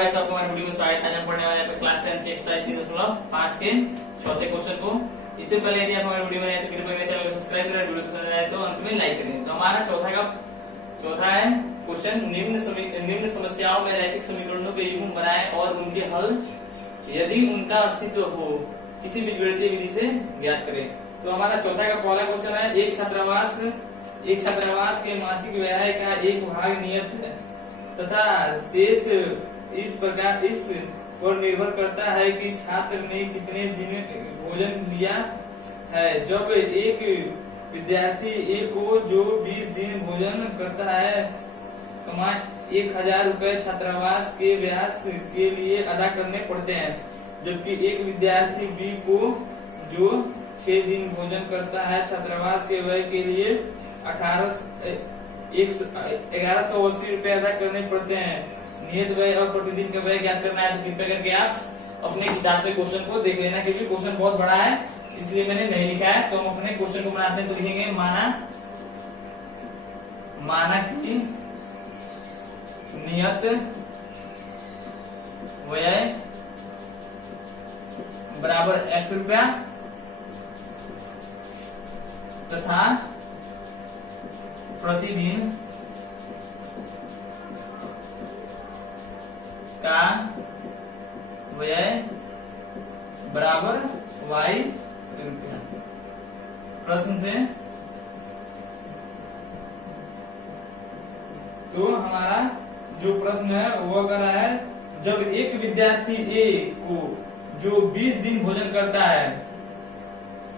Guys, आपको हमारे video में स्वागत है। आज हम पढ़ने वाले हैं क्लास 10 की एक्सरसाइज 3.5 के चौथे क्वेश्चन को। इससे पहले यदि आप हमारे वीडियो में नए हैं तो कृपया चैनल को सब्सक्राइब करें, वीडियो पसंद आए तो अंत में लाइक करें। तो हमारा चौथा है क्वेश्चन, निम्न समस्याओं में रैखिक समीकरणों के युग्म बनाएं और उनके हल यदि उनका अस्तित्व हो किसी बीजगणितीय विधि से ज्ञात करें। तो हमारा चौथा का पहला क्वेश्चन है, एक छात्रावास के मासिक व्यय का एक भाग नियत है तथा शेष इस पर निर्भर करता है कि छात्र ने कितने दिन भोजन लिया है। जब एक विद्यार्थी ए को जो 20 दिन भोजन करता है 1000 रुपए छात्रावास के ब्याज के लिए अदा करने पड़ते हैं, जबकि एक विद्यार्थी बी को जो 6 दिन भोजन करता है छात्रावास के व्यय के लिए 1180 रुपए अदा करने पड़ते हैं। नियत व्यय और प्रतिदिन का व्यय ज्ञात करना है। तो कृपया करके आप अपने किताब से क्वेश्चन को देख लेना, क्योंकि क्वेश्चन बहुत बड़ा है इसलिए मैंने नहीं लिखा है। तो हम अपने क्वेश्चन को बनाते हैं तो लिखेंगे माना कि नियत व्यय बराबर x रुपया तथा प्रतिदिन का व्यय बराबर y रुपया। प्रश्न से तो हमारा जो प्रश्न है वो कर रहा है, जब एक विद्यार्थी ए को जो 20 दिन भोजन करता है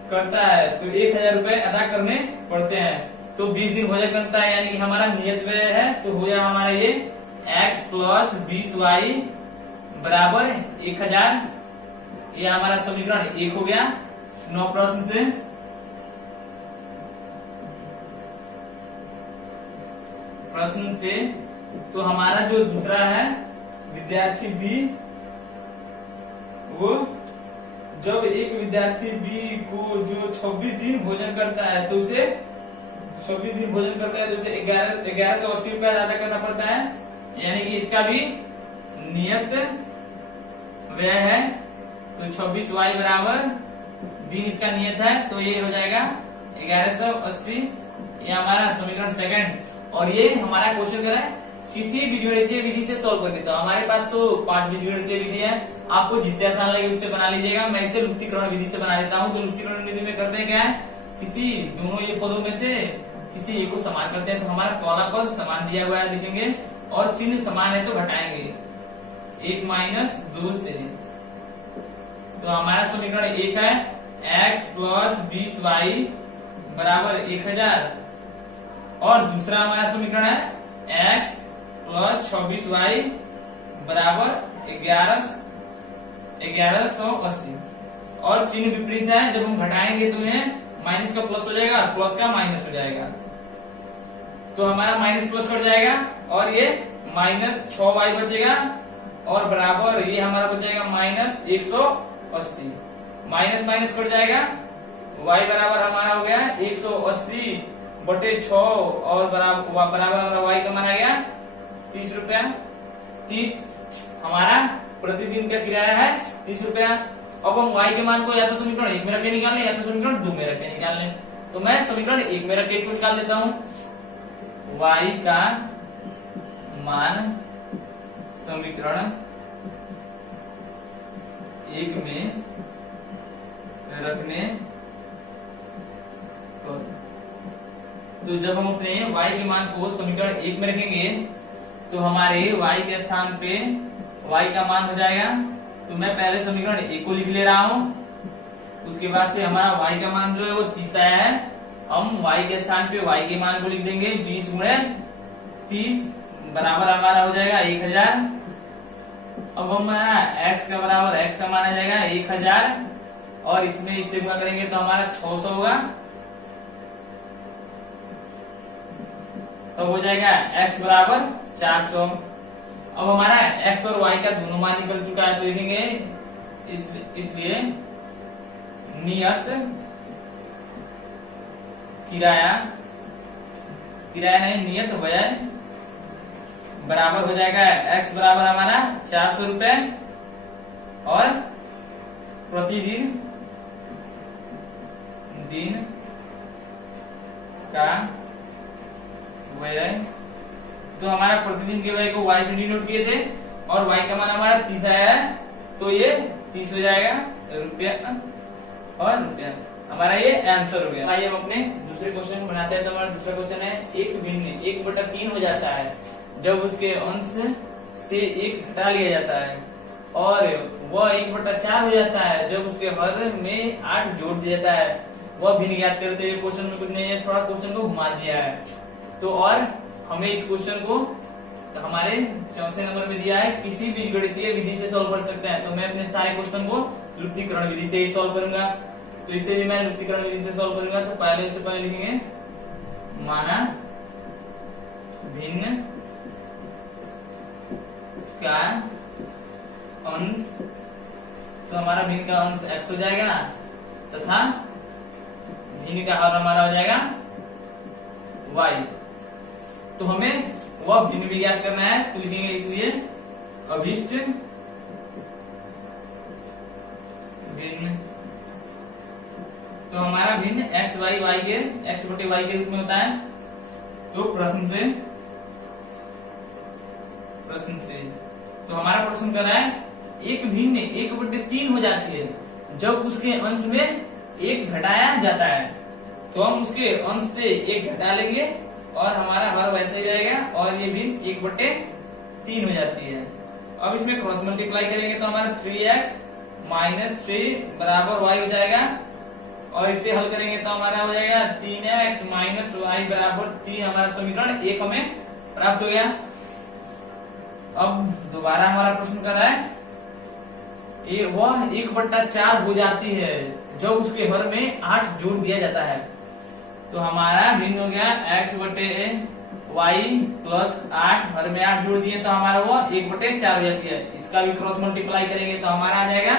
तो 1000 रुपए अदा करने पड़ते हैं। तो 20 दिन भोजन करता है यानी कि हमारा नियत व्यय है, तो हो गया हमारा ये x प्लस 20y बराबर 1000। ये हमारा समीकरण 1 हो गया। 9 प्रश्न से तो हमारा जो दूसरा है विद्यार्थी बी, वो जब एक विद्यार्थी बी को जो 26 दिन भोजन करता है तो उसे 1180 रुपया अदा करना पड़ता है, यानी कि इसका भी नियत व्यय है। तो 26y बराबर दिन इसका नियत है, तो ये हो जाएगा 1180। ये हमारा समीकरण सेकंड। और ये हमारा क्वेश्चन कर रहा है किसी बीजगणितीय विधि से सॉल्व करने। तो हमारे पास तो 5 बीजगणितीय विधि है, आपको जिससे आसान लगे उससे बना लीजिएगा। मैं इसे लुप्तीकरण विधि से बना देता हूँ। तो लुप्तीकरण विधि में करते हैं क्या है, किसी दोनों ये पदों में से किसी एक को समान करते हैं। तो हमारा पहला पद समान दिया हुआ है, लिखेंगे, और चिन्ह समान है तो घटाएंगे 1 माइनस 2 से। तो हमारा समीकरण 1 है x प्लस 20y बराबर 1000, और दूसरा हमारा समीकरण है x प्लस 26y बराबर 1180। और चिन्ह विपरीत है, जब हम घटाएंगे तो ये माइनस का प्लस हो जाएगा, प्लस का माइनस हो जाएगा। तो हमारा माइनस प्लस कट जाएगा और ये माइनस 6y बचेगा, और बराबर ये हमारा बच जाएगा माइनस 180। माइनस माइनस कट जाएगा, y बराबर हमारा हो गया 180 बटे 6, और बराबर हमारा y का मान आ गया 30 रुपया। 30 हमारा प्रतिदिन का किराया है 30 रुपया। अब हम y के मान को या तो समीकरण 1 में रख के निकालें या तो समीकरण 2 में रख के निकाल लें। तो मैं समीकरण 1 में रख के इसको निकाल देता हूं। y का मान समीकरण 1 में रखने पर, तो जब हम अपने y के मान को समीकरण 1 में रखेंगे तो हमारे y के स्थान पे y का मान हो जाएगा। तो मैं पहले समीकरण 1 को लिख ले रहा हूं, उसके बाद से हमारा y का मान जो है वो 30 आया है। हम y के स्थान पे y के मान को लिख देंगे 20 गुणे 30 बराबर हमारा हो जाएगा 1000। अब हमारा x का बराबर x का मान आ जाएगा 1000, और इसमें इससे गुणा करेंगे तो हमारा 600 होगा। तो हो जाएगा x बराबर 400। अब हमारा x और y का दोनों मान निकल चुका है, तो लिखेंगे इसलिए नियत किराया नहीं, नियत व्यय बराबर हो जाएगा x बराबर हमारा 400 रुपए और प्रतिदिन दिन का व्यय। तो हमारा प्रतिदिन के व्यय को y से डिनोट किए थे और y का मान हमारा 30 आया है, तो ये 30 हो जाएगा रुपया और रुपया। हमारा ये आंसर हो गया। आइए हम अपने दूसरे क्वेश्चन बनाते हैं। तो हमारा दूसरा क्वेश्चन है एक भिन्न 1/3 हो जाता है जब उसके अंश से 1 घटा लिया जाता है, और वह 1/4 हो जाता है जब उसके हर में 8 जोड़ दिया जाता है। वह भिन्न ज्ञात करते। तो ये क्वेश्चन में कुछ नहीं है, थोड़ा क्वेश्चन को घुमा दिया है। तो और हमें इस क्वेश्चन को हमारे चौथे नंबर में दिया है किसी भी गणितीय विधि से सॉल्व कर सकते हैं। तो मैं अपने सारे क्वेश्चन को लुप्तीकरण विधि से ही सॉल्व करूंगा। तो इसे भी मैं लुप्तीकरण विधि से सॉल्व करूंगा। तो पहले लिखेंगे माना भिन्न का अंश, तो हमारा भिन्न का अंश x हो जाएगा तथा भिन्न का हर हमारा हो जाएगा y। तो हमें वह भिन्न भी ज्ञात करना है, तो लिखेंगे इसलिए अभिष्ट भिन्न। तो हमारा भिन्न x y y के x/y के रूप में होता है। तो प्रश्न से तो हमारा प्रश्न कर रहा है एक भिन्न 1/3 हो जाती है जब उसके अंश में 1 घटाया जाता है। तो हम उसके अंश से 1 घटा लेंगे और हमारा हर वैसे ही रहेगा और ये भिन्न 1/3 हो जाती है। अब इसमें क्रॉस मल्टीप्लाई करेंगे तो हमारा 3x - 3 बराबर y हो जाएगा, और इसे हल करेंगे तो हमारा हो जाएगा 3x - y बराबर 3। हमारा समीकरण 1 हमें प्राप्त हो गया। अब दोबारा हमारा प्रश्न कर रहा है ये वह 1/4 हो जाती है जब उसके हर में 8 जोड़ दिया जाता है। तो हमारा भिन्न हो गया x/y प्लस 8, हर में 8 जोड़ दिए तो हमारा वो 1/4 हो जाती है। इसका भी क्रॉस मल्टीप्लाई करेंगे तो हमारा आ जाएगा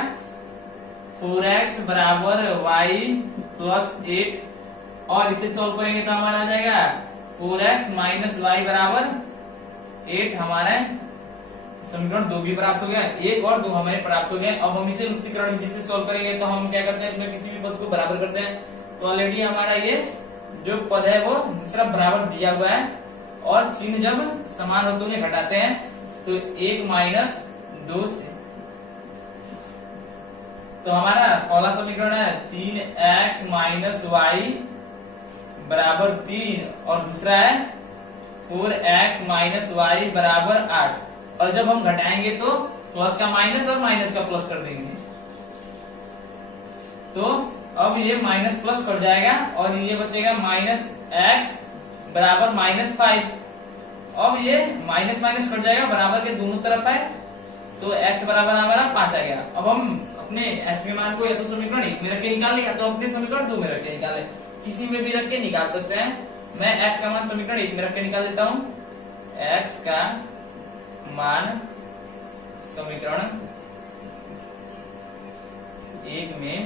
4x बराबर y प्लस 8, और इसे सॉल्व करेंगे तो हमारा आ जाएगा 4x - y बराबर 8। हमारा समीकरण 2 भी प्राप्त हो गया, 1 और 2 हमें प्राप्त हो गए। अब हम इसे लुप्तीकरण विधि से सॉल्व करेंगे तो हम क्या करते हैं, इसमें किसी भी पद को बराबर करते हैं। तो ऑलरेडी हमारा ये जो पद है वो दूसरा बराबर दिया हुआ है, और चिन्ह जब समान हो तो उन्हें घटाते हैं। तो 1 - 2 से तो हमारा पहला समीकरण है 3x - y बराबर 3, और दूसरा है 4x - y बराबर 8। और जब हम घटाएंगे तो प्लस का माइनस और माइनस का प्लस कर देंगे। तो अब ये माइनस प्लस कट जाएगा और ये बचेगा -x बराबर -5। अब ये माइनस माइनस कट जाएगा, बराबर के दोनों तरफ है, तो x बराबर हमारा 5 आ गया। अब हम अपने x के मान को या तो समीकरण 1 में रख के निकाल लें या तो अपने समीकरण 2 में रख के निकालें, किसी में भी रख के निकाल सकते हैं। मैं x का मान समीकरण 1 में रख के निकाल देता हूं। x का मान समीकरण 1 में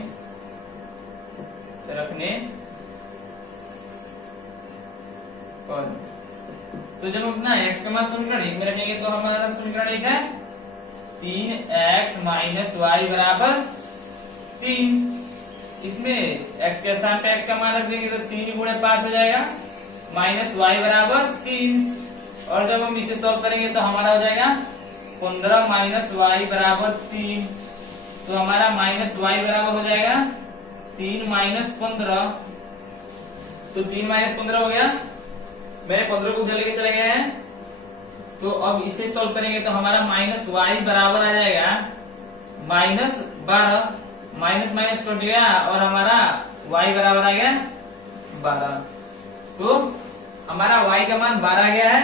रखने पर, तो जब अपना x का मान समीकरण 1 में रखेंगे तो हमारा समीकरण 1 है 3x - y बराबर 3। इसमें x के स्थान पे x का मान रख देंगे तो 3 × 5 हो जाएगा, -y बराबर 3। और जब हम इसे सॉल्व करेंगे तो हमारा हो जाएगा 15 - y बराबर 3। तो हमारा -y बराबर हो जाएगा 3 - 15। तो 3 - 15 हो गया। मैंने 15 को उधर लेके चले गए हैं। तो अब इसे सॉल्व करेंगे तो हमारा -y बराबर आ जाएगा -12। माइनस माइनस कट गया और हमारा y बराबर आ गया 12। तो हमारा y का मान 12 आ गया है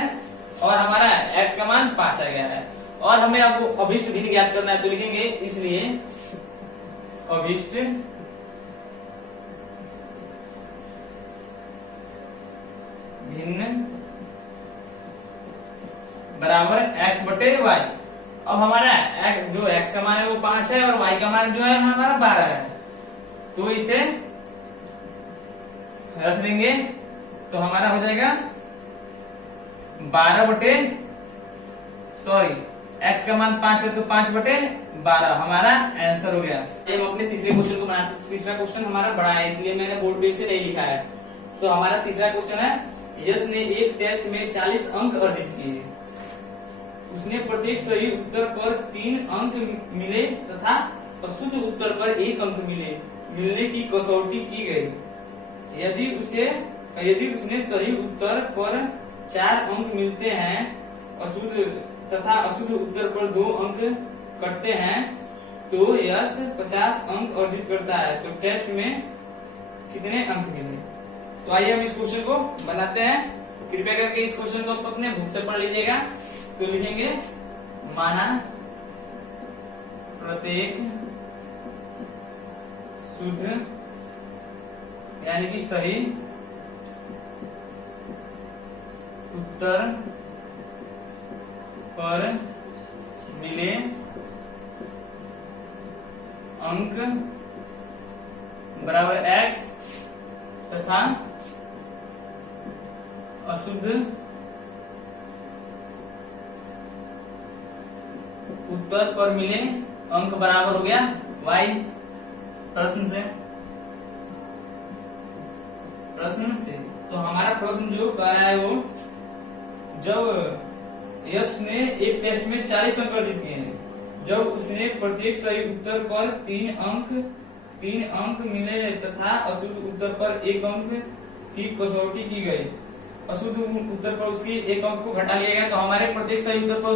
और हमारा x का मान 5 आ गया है। और हमें आपको अभिष्ट भिन्न ज्ञात करना है, तो लिखेंगे इसलिए अभिष्ट भिन्न बराबर x/y। अब हमारा जो x का मान है वो 5 है और y का मान जो है हमारा 12 है, तो इसे रख देंगे तो हमारा हो जाएगा 12/y सॉरी x का मान 5 है तो 5/12 हमारा आंसर हो गया। हम अपने तीसरे क्वेश्चन को बनाते हैं। तीसरा क्वेश्चन हमारा बड़ा है इसलिए मैंने बोर्ड पेज से नहीं लिखा है। तो हमारा तीसरा क्वेश्चन है, यश ने एक टेस्ट में 40 अंक अर्जित किए। उसने प्रत्येक सही उत्तर पर 3 अंक मिले तथा अशुद्ध उत्तर पर 1 अंक मिलने की कसौटी की गई। यदि उसने सही उत्तर पर 4 अंक मिलते हैं तथा अशुद्ध उत्तर पर 2 अंक कटते हैं तो यश 50 अंक अर्जित करता है। तो टेस्ट में कितने अंक मिले? तो आइए हम इस क्वेश्चन को बनाते हैं। कृपया करके इस क्वेश्चन को आप अपने बुक से पढ़ लीजिएगा। तो लिखेंगे, माना प्रत्येक शुद्ध यानी कि सही उत्तर पर मिले अंक बराबर x तथा अशुद्ध उत्तर पर मिले अंक बराबर हो गया y। प्रश्न से तो हमारा प्रश्न जो कह रहा है वो, जब यश ने एक टेस्ट में 40 अंक अर्जित किए हैं, जब उसने प्रत्येक सही उत्तर पर 3 अंक मिले तथा अशुद्ध उत्तर पर 1 अंक की कसौटी की गई। अशुद्ध उत्तर पर उसकी 1 अंक को घटा लिया गया। तो हमारे प्रत्येक सही उत्तर पर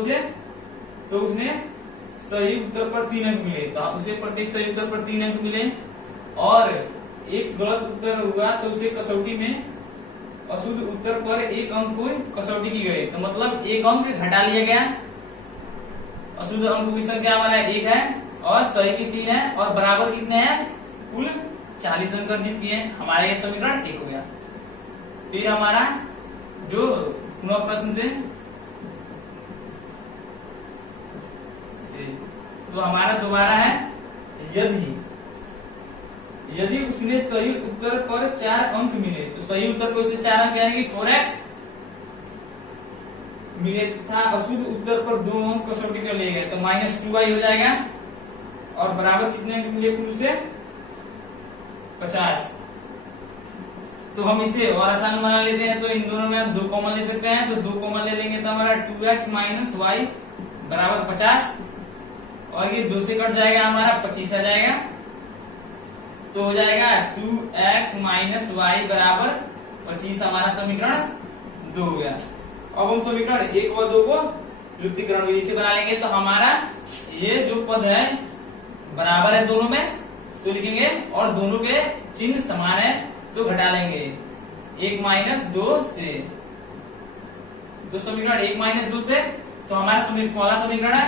उसने सही उत्तर पर 3 अंक मिले, तो उसे प्रत्येक सही उत्तर पर 3 अंक मिले और एक गलत उत्तर हुआ तो उसे कसौटी में अशुद्ध उत्तर पर 1 अंक को कसौटी की गई। तो मतलब 1 अंक घटा लिया गया। अशुद्ध अंकों की संख्या हमारा 1 है और सही की 3 है और बराबर कितने हैं? कुल 40 अंक अर्जित किए। हमारा ये समीकरण 1 हो गया। फिर हमारा जो पुनः प्रश्न से तो हमारा दोबारा है, यदि उसने सही उत्तर पर 4 अंक मिले, तो सही उत्तर पर उसे 4 अंक यानी कि 4x मिले तथा अशुद्ध उत्तर पर 2 अंक कसौटी कर लिए गए तो -2y हो जाएगा और बराबर कितने अंक मिले कुल से? 50। तो हम इसे और आसान बना लेते हैं। तो इन दोनों में हम 2 कॉमन ले सकते हैं। तो 2 कॉमन ले लेंगे तो हमारा 2x - y बराबर 50 और ये 2 से कट जाएगा, हमारा 25 आ जाएगा। तो हो जाएगा 2x - y बराबर 25। हमारा समीकरण 2 हो गया। अब हम समीकरण 1 और 2 को लुप्तीकरण विधि से बना लेंगे। तो हमारा ये जो पद है बराबर है दोनों में, तो लिखेंगे और दोनों के चिन्ह समान है तो घटा लेंगे 1 - 2 से। तो समीकरण 1 - 2 से तो हमारा पहला समीकरण है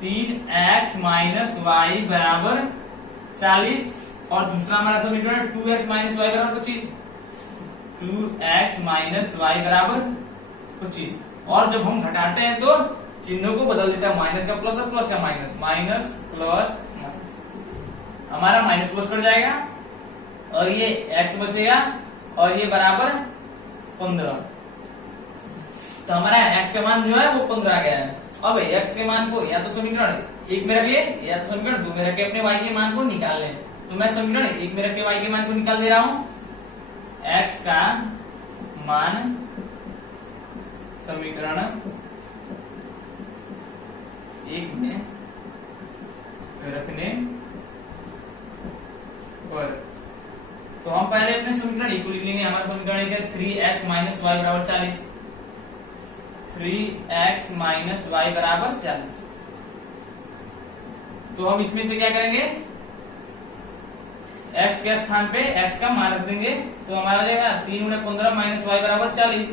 3x - y बराबर 40 और दूसरा हमारा समीकरण 2x - y बराबर 25। 2x - y बराबर 25 और जब हम घटाते हैं तो चिन्हों को बदल देता है, माइनस का प्लस और प्लस का माइनस, माइनस प्लस माइनस, हमारा माइनस प्लस कर जाएगा और ये x बचेगा और ये बराबर 15। तो हमारा x का मान जो है वो 15 आ गया है। अब x के मान को या तो समीकरण 1 में रख ले या तो समीकरण 2 में रख के अपने y के मान को निकाल लें। तो मैं समीकरण 1 में रख के y के मान को निकाल दे रहा हूं। x का मान समीकरण 1 में रखने पर तो हम पहले अपने समीकरण 1 को लिख लेंगे। हमारा समीकरण 1 है 3x - y बराबर 40। 3x - y बराबर 40। तो हम इसमें से क्या करेंगे, x के स्थान पे x का मान रख देंगे। तो हमारा हो जाएगा 3 × 15 - y बराबर 40।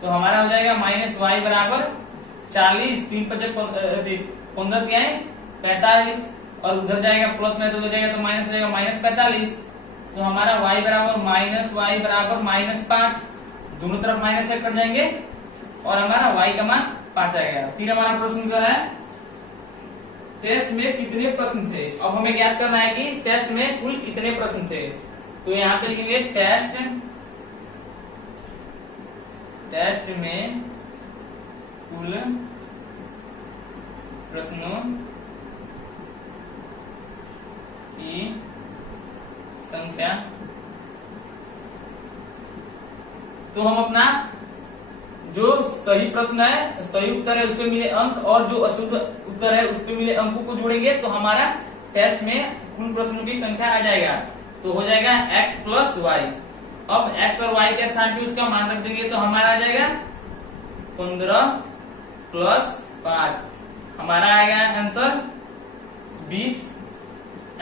तो हमारा हो जाएगा -y बराबर 40। 3 × 5 15 क्या है 45 और उधर जाएगा प्लस में तो हो जाएगा तो माइनस हो जाएगा -45। तो हमारा y बराबर -y बराबर -5, दोनों तरफ माइनस से कट जाएंगे और हमारा y का मान 5 आएगा। फिर हमारा प्रश्न क्या है, टेस्ट में कितने प्रश्न थे। अब हमें याद करना है कि टेस्ट में कुल कितने प्रश्न थे। तो यहाँ पे लिखेंगे टेस्ट में कुल प्रश्नों की संख्या। तो हम अपना जो सही प्रश्न है, सही उत्तर है, उस पे मिले अंक और जो अशुद्ध उत्तर है उस पे मिले अंकों को जोड़ेंगे तो हमारा टेस्ट में कुल प्रश्नों की संख्या आ जाएगा। तो हो जाएगा x प्लस वाई। अब x और y के स्थान पे उसका मान रख देंगे तो हमारा आ जाएगा 15 प्लस 5, हमारा आएगा आंसर 20।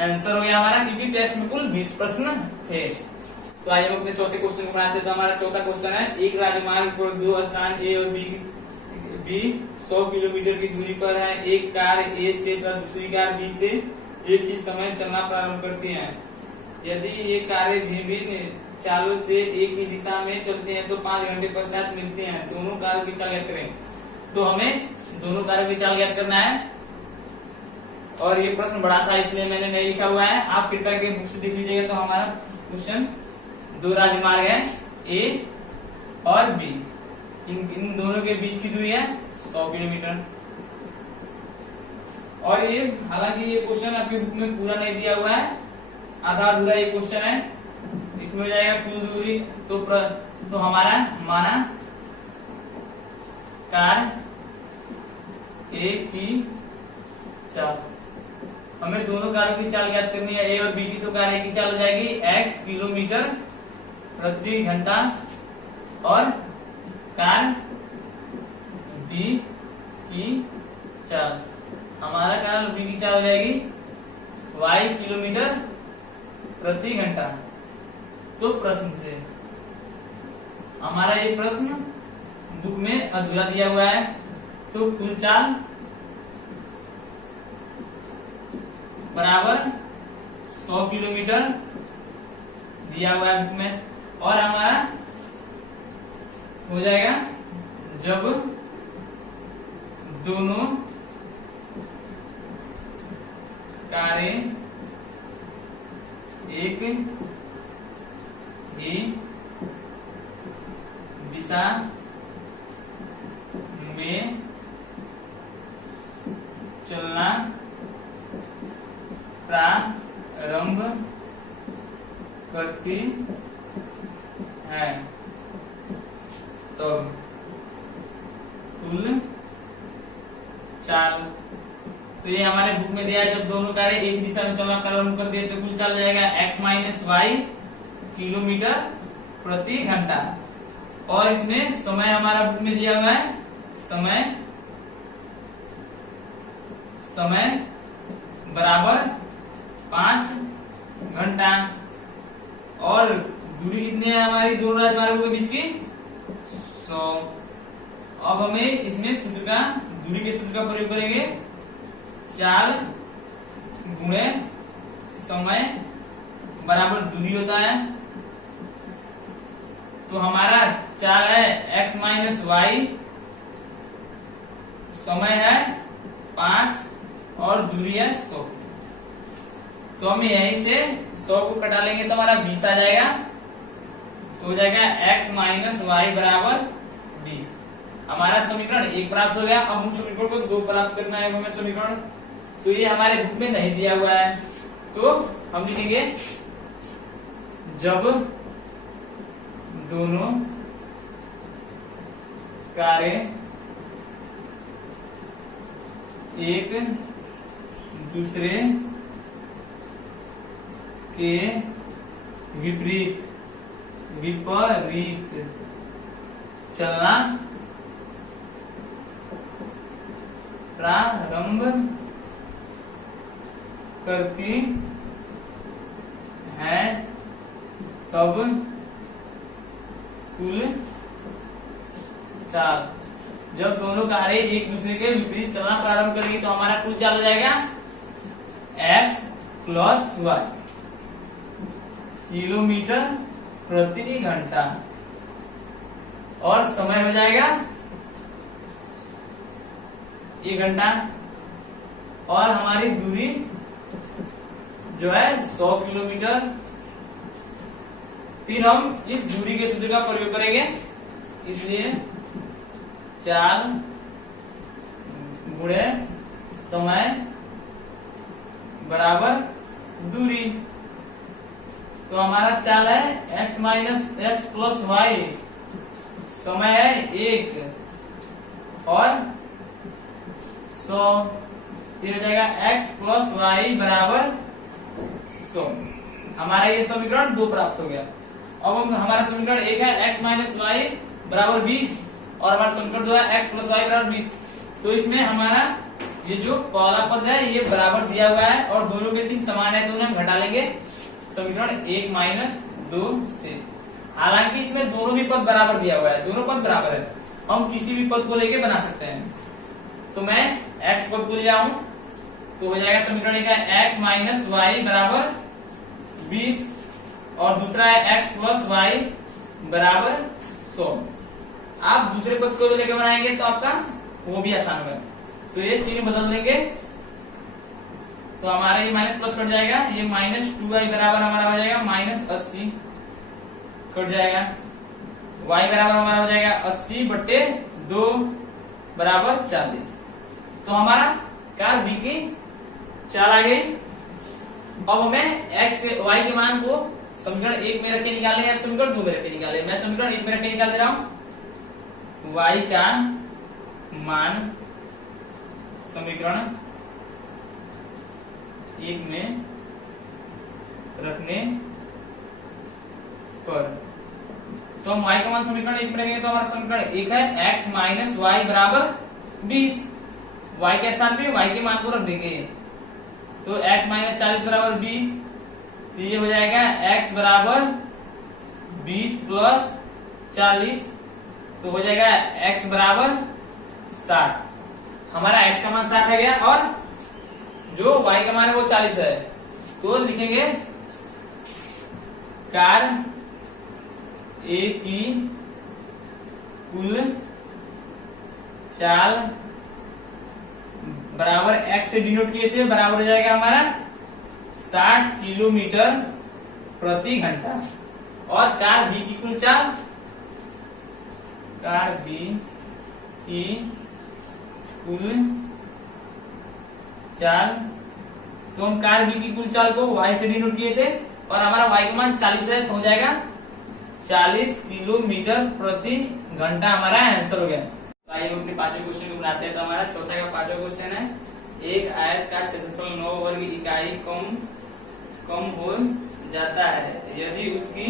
आंसर हो गया हमारा, क्योंकि टेस्ट में कुल 20 प्रश्न थे। तो आइए हम अपने चौथे क्वेश्चन को बनाते हैं। तो हमारा चौथा क्वेश्चन है, एक राजमार्ग पर दो स्थान ए और बी 100 किलोमीटर की दूरी पर है। एक कार ए से तथा दूसरी कार बी से एक ही समय चलना प्रारंभ करती हैं। यदि ये कारें भिन्न चालों से एक ही दिशा में चलती हैं तो 5 घंटे पश्चात मिलती हैं। दोनों कारों की चाल ज्ञात करें। तो हमें दोनों कारों की चाल ज्ञात करना है और ये प्रश्न बड़ा था इसलिए मैंने नहीं लिखा हुआ है, आप कृपया के बुक से देख लीजिएगा। तो हमारा क्वेश्चन, दो राजमार्ग है ए और बी, इन दोनों के बीच की दूरी है 100 किलोमीटर। और ये हालांकि ये क्वेश्चन आपकी बुक में पूरा नहीं दिया हुआ है, आधा अधूरा ये क्वेश्चन है। इसमें हो जाएगा कुल दूरी। तो हमारा माना कार ए की चाल, हमें दोनों कारों की चाल ज्ञात करनी है। ए और बी की तो कार ए की चाल हो जाएगी x किलोमीटर प्रति घंटा और कार बी की चाल, हमारा कार बी की चाल हो जाएगी y किलोमीटर प्रति घंटा। तो प्रश्न से हमारा ये प्रश्न बुक में अधूरा दिया हुआ है। तो कुल चाल बराबर 100 किलोमीटर दिया हुआ है बुक में। और हमारा हो जाएगा जब दोनों कारें एक ही दिशा में चलना प्रारंभ करती है तो कुल चाल। तो ये हमारे बुक में दिया है, जब दोनों कारें एक दिशा में चलना प्रारंभ कर दिए तो कुल चाल जाएगा x माइनस वाई किलोमीटर प्रति घंटा। और इसमें समय हमारा बुक में दिया हुआ है, समय बराबर 5 घंटा। और दूरी कितनी है हमारी दोनों राजमार्गों के बीच की 100। अब हमें इसमें सूत्र का, दूरी के सूत्र का प्रयोग करेंगे, चाल गुणे समय बराबर दूरी होता है। तो हमारा चाल है x माइनस वाई, समय है 5 और दूरी है 100। तो हम यहीं से 100 को कटा लेंगे तो हमारा 20 आ जाएगा। तो हो जाएगा x माइनस वाई बराबर 20। हमारा समीकरण 1 प्राप्त हो गया। अब हम समीकरण को 2 प्राप्त करना है हमें समीकरण। तो ये हमारे बुक में नहीं दिया हुआ है, तो हम लिखेंगे जब दोनों कारें एक दूसरे के विपरीत चलना प्रारंभ करती है तब कुल चाल। जब दोनों कारें एक दूसरे के विपरीत चलना प्रारंभ करेगी तो हमारा कुल चाल हो जाएगा x प्लस वाई किलोमीटर प्रति घंटा। और समय हो जाएगा 1 घंटा। और हमारी दूरी जो है 100 किलोमीटर। फिर हम इस दूरी के सूत्र का प्रयोग करेंगे, इसलिए चाल गुणे समय बराबर दूरी। तो हमारा चाल है x minus X plus Y, समय है 1 और 100। हो जाएगा x प्लस वाई बराबर 100। हमारा ये समीकरण 2 प्राप्त हो गया। अब हम हमारा समीकरण 1 है x माइनस वाई बराबर 20 और हमारा समीकरण 2 है x प्लस वाई बराबर 20। तो इसमें हमारा ये जो पहला पद है ये बराबर दिया हुआ है और दोनों के चिन्ह समान है, तो उन्हें हम घटा लेंगे समीकरण 1 माइनस 2 से। हालांकि इसमें दोनों भी पद बराबर दिया हुआ है, दोनों पद बराबर है, हम किसी भी पद को लेके बना सकते हैं। तो मैं x पद को ले आऊं तो हो जाएगा समीकरण एक है x माइनस वाई बराबर 20 और दूसरा है x प्लस वाई बराबर 100। आप दूसरे पद को लेकर बनाएंगे तो आपका वो भी आसान होगा। तो ये चिन्ह बदल देंगे तो हमारा ये माइनस प्लस कट जाएगा, ये माइनस 2y बराबर हमारा हो जाएगा माइनस 80 कट जाएगा। y बराबर हमारा हो जाएगा 80/2 बराबर 40। तो हमारा कार b की चाल आ गई। अब हमें x y के मान को समीकरण 1 में रख के निकालने या समीकरण 2 में रख के निकाले। मैं समीकरण 1 में रख के निकाल दे रहा हूं। y का मान समीकरण 1 में रखने पर, तो हम y का मान समीकरण 1 में रखेंगे तो हमारा समीकरण 1 है x माइनस वाई बराबर 20। y के स्थान पे y के मान को रख देंगे तो x माइनस 40 बराबर 20। तो ये हो जाएगा x बराबर 20 प्लस 40, तो हो जाएगा x बराबर 60। हमारा x का मान 60 है गया और जो y का मान है वो 40 है। तो लिखेंगे कार A की कुल चाल बराबर x से डिनोट किए थे, बराबर हो जाएगा हमारा 60 किलोमीटर प्रति घंटा। और कार B की कुल चाल, कार B की कुल चाल, तो हम कार B की कुल चाल को y से डिनोट किए थे और हमारा y का मान 40 है, तो हो जाएगा 40 किलोमीटर प्रति घंटा हमारा आंसर हो गया। तो आइए हम अपने पांचवें क्वेश्चन को बनाते हैं। तो हमारा चौथा का पांचवा क्वेश्चन है, एक आयत का क्षेत्रफल 9 वर्ग इकाई कम हो जाता है यदि उसकी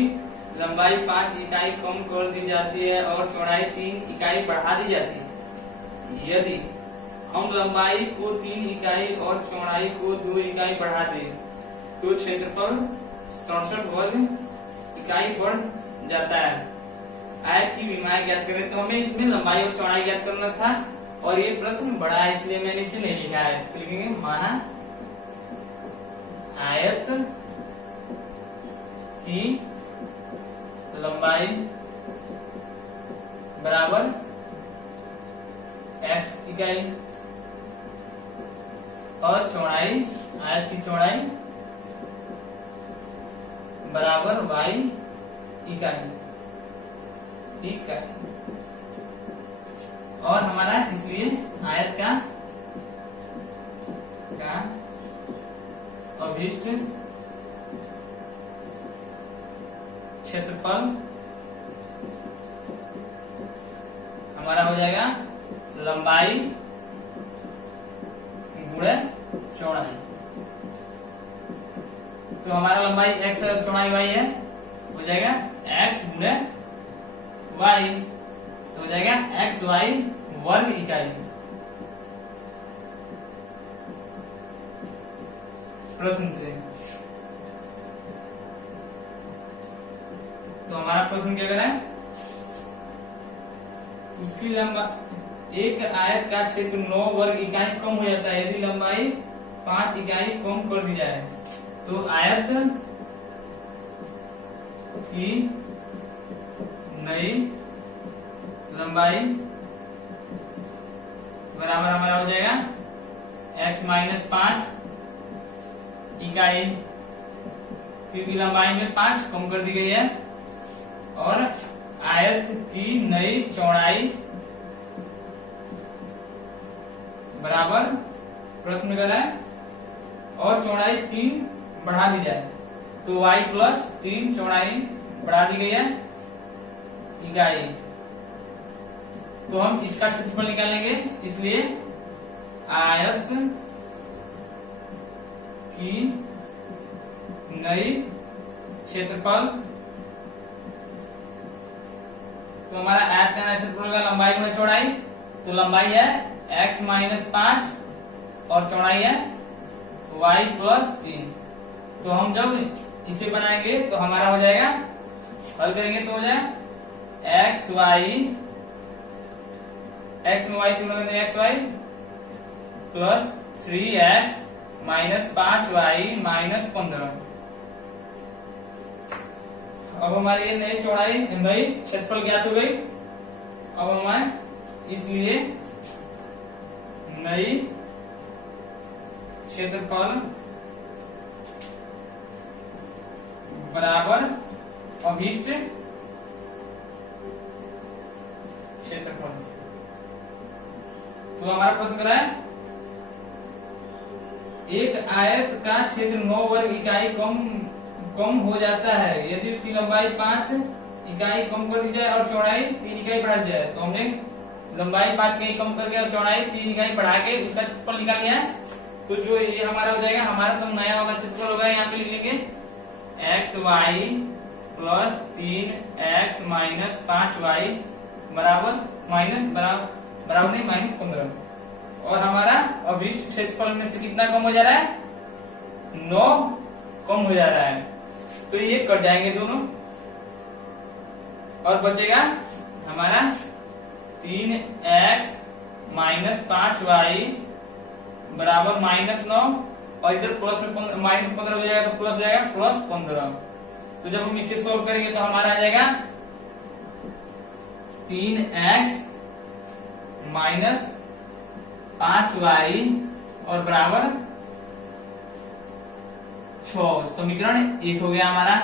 लंबाई 5 इकाई कम कर दी जाती है और चौड़ाई 3 इकाई बढ़ा दी जाती है। यदि हम लंबाई को 3 इकाई और चौड़ाई को 2 इकाई बढ़ा दें तो क्षेत्रफल 67 वर्ग इकाई बढ़ जाता है। आयत की विमाएं ज्ञात करें। तो हमें इसमें लंबाई और चौड़ाई ज्ञात करना था और ये प्रश्न बड़ा है इसलिए मैंने इसे नहीं लिखा है। तो लिखेंगे माना आयत की लंबाई बराबर x इकाई और चौड़ाई, आयत की चौड़ाई बराबर y इकाई। और हमारा इसलिए आयत का अभिष्ट क्षेत्रफल हमारा हो जाएगा लंबाई गुणे चौड़ाई। तो हमारा लंबाई x है और चौड़ाई y है, हो जाएगा x गुणे y, तो हो जाएगा x y वर्ग इकाई। प्रश्न से तो हमारा प्रश्न क्या करें, उसकी लंबाई, एक आयत का क्षेत्र 9 वर्ग इकाई कम हो जाता है यदि लंबाई 5 इकाई कम कर दी जाए। तो आयत की नई लंबाई बराबर हमारा हो जाएगा x माइनस 5 इकाई, क्योंकि लंबाई में 5 कम कर दी गई है, और आयत की नई चौड़ाई बराबर प्रश्न कर रहा है और चौड़ाई 3 बढ़ा दी जाए तो y प्लस 3 चौड़ाई बढ़ा दी गई है इकाई। तो हम इसका क्षेत्रफल निकालेंगे, इसलिए आयत की नई क्षेत्रफल, तो हमारा आयत का नया क्षेत्रफल का लंबाई गुणा चौड़ाई, तो लंबाई है x माइनस 5 और चौड़ाई है y प्लस 3। तो हम जब इसे बनाएंगे तो हमारा हो जाएगा, हल करेंगे तो हो जाएगा x में y से गुणा करेंगे X Y plus 3x minus 5y minus 15। अब हमारी ये नई चौड़ाई नई क्षेत्रफल ज्ञात हो गई। अब हमें इसलिए नई क्षेत्रफल बराबर अभीष्ट क्षेत्रफल। तो हमारा प्रश्न क्या है, एक आयत का क्षेत्र 9 वर्ग इकाई कम हो जाता है यदि उसकी लंबाई 5 इकाई कम कर दी जाए और चौड़ाई 3 इकाई बढ़ा दी जाए। तो हमने लंबाई 5 इकाई कम करके और चौड़ाई 3 इकाई बढ़ा के उसका क्षेत्रफल निकाल लिया है। तो जो ये हमारा हो जाएगा, हमारा तो नया वाला क्षेत्रफल होगा, यहाँ पे लिख लेंगे X Y plus 3x minus 5y बराबर माइनस 15। और हमारा अभीष्ट क्षेत्रफल में से कितना कम हो जा रहा है, 9 कम हो जा रहा है। तो ये कट जाएंगे दोनों और बचेगा हमारा 3x माइनस 5y बराबर माइनस 9 और इधर प्लस में माइनस 15 हो जाएगा तो प्लस जाएगा प्लस 15। तो जब हम इसे सोल्व करेंगे तो हमारा आ जाएगा 3x माइनस 5y और बराबर 6। समीकरण 1 हो गया हमारा।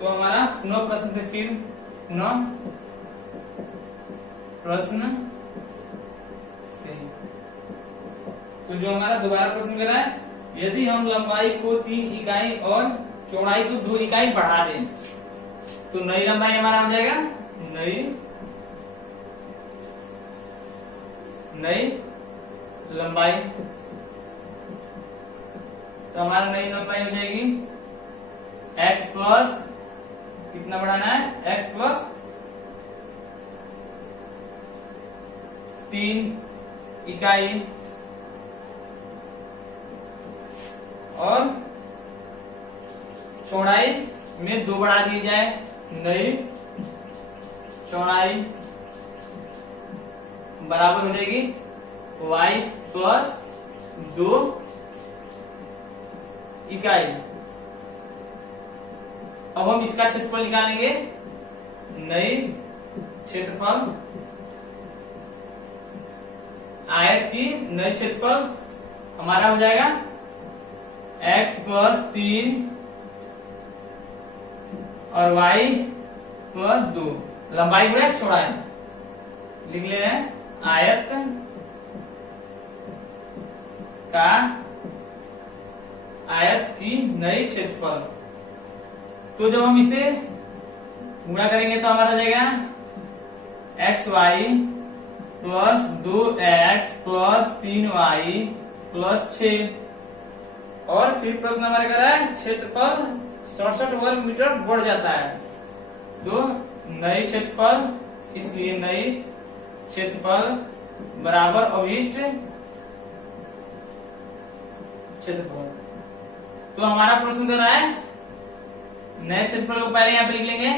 तो हमारा पुनः प्रश्न से फिर पुनः प्रश्न से, तो जो हमारा दोबारा प्रश्न कर रहा है, यदि हम लंबाई को 3 इकाई और चौड़ाई को 2 इकाई बढ़ा दें तो नई लंबाई हमारा हो जाएगा नई लंबाई। तो हमारा नई लंबाई हो जाएगी x प्लस कितना बढ़ाना है, x प्लस 3 इकाई और चौड़ाई में 2 बढ़ा दी जाए, नई चौड़ाई बराबर हो जाएगी y प्लस 2 इकाई। अब हम इसका क्षेत्रफल निकालेंगे, नई क्षेत्रफल आयत की नई क्षेत्रफल हमारा हो जाएगा x प्लस 3 और y प्लस 2 लंबाई गुणा चौड़ाई लिख ले रहे हैं। आयत का आयत की नई क्षेत्रफल। तो जब हम इसे गुणा करेंगे तो हमारा हो जाएगा X Y plus 2x plus 3y plus 6। और फिर प्रश्न हमारे कह रहा है क्षेत्रफल 67 वर्ग मीटर बढ़ जाता है। तो नई क्षेत्रफल, इसलिए नई क्षेत्रफल बराबर अभीष्ट क्षेत्रफल। तो हमारा प्रश्न कर रहा है नए क्षेत्रफल को पहले यहाँ पे लिख लेंगे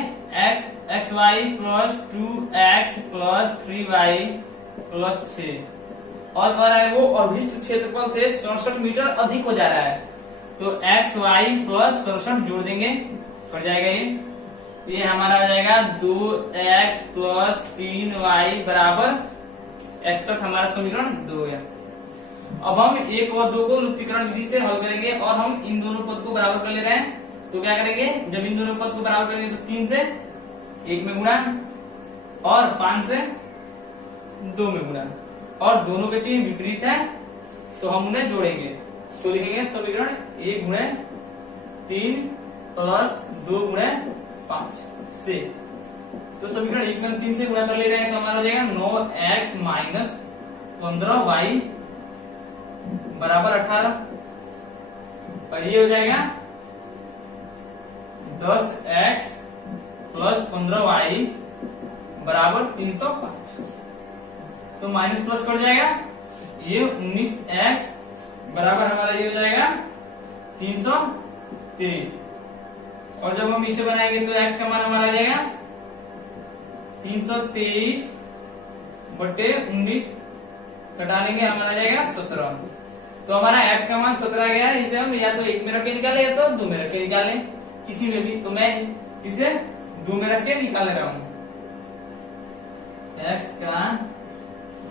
X Y plus 2x plus 3y plus 6 और कह रहा है वो अभीष्ट क्षेत्रफल से 67 मीटर अधिक हो जा रहा है। तो एक्स वाई प्लस 67 जोड़ देंगे, पड़ जाएगा ये हमारा हो जाएगा 2x प्लस 3y बराबर 61। हमारा समीकरण 2 हो गया। अब हम 1 और 2 को लुप्तीकरण विधि से हल करेंगे और हम इन दोनों पद को बराबर कर ले रहे हैं। तो क्या करेंगे, जब इन दोनों पद को बराबर करेंगे तो 3 से 1 में गुणा और 5 से 2 में गुणा और दोनों के चिन्ह विपरीत है, तो हम उन्हें जोड़ेंगे। तो लिखेंगे समीकरण 1 गुणे 3 प्लस 2 गुणे 5 से। तो समीकरण 1 में 3 से गुणा कर ले रहे हैं, तो हमारा हो जाएगा 9x माइनस 15y बराबर 18, और ये हो जाएगा 10x प्लस 15y बराबर 305। तो माइनस प्लस कट जाएगा, ये 19x बराबर हमारा ये हो जाएगा 323। और जब हम इसे बनाएंगे तो x का मान हमारा आ जाएगा 323 बटे 19, घटा लेंगे हमारा आ जाएगा 17। तो हमारा x का मान 17 आ गया है। इसे हम या तो 1 में रख के निकाले या तो 2 में रख के निकाले, किसी में भी। तो मैं इसे 2 में रख के निकाल रहा हूं। x का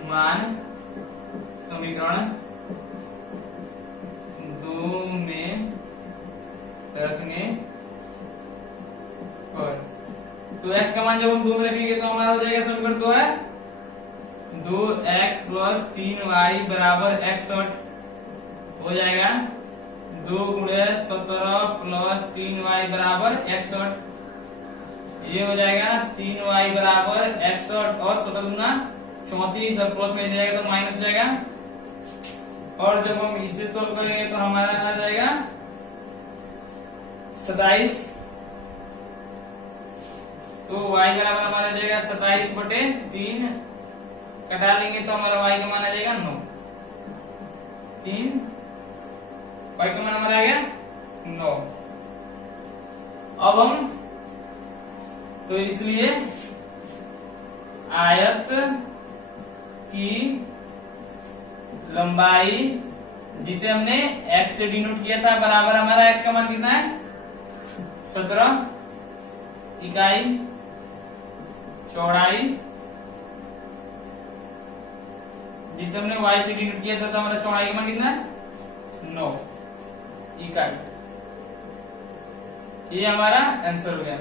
मान समीकरण 2 में रखने पर, तो x का मान जब हम 2 में रखेंगे तो हमारा हो जाएगा समीकरण 2 है 2x प्लस 3y बराबर 61 हो जाएगा। 2 गुणे 17 प्लस 3y बराबर 61, ये हो जाएगा 3y बराबर 61 और 17 गुना 34, और प्लस में जाएगा तो माइनस हो जाएगा। और जब हम इसे सोल्व करेंगे तो हमारा आ जाएगा 27। तो y बराबर हमारा आ जाएगा 27 बटे 3, कटा लेंगे तो हमारा y का मान आ जाएगा 9। 3 y का मान हमारा आ गया 9। अब हम तो इसलिए आयत की लंबाई जिसे हमने x से डिनोट किया था बराबर हमारा x का मान कितना है 17 इकाई चौड़ाई, जिसे हमने y से डिनोट किया था तो हमारा चौड़ाई का मान कितना है 9 इकाई। ये हमारा आंसर हो गया।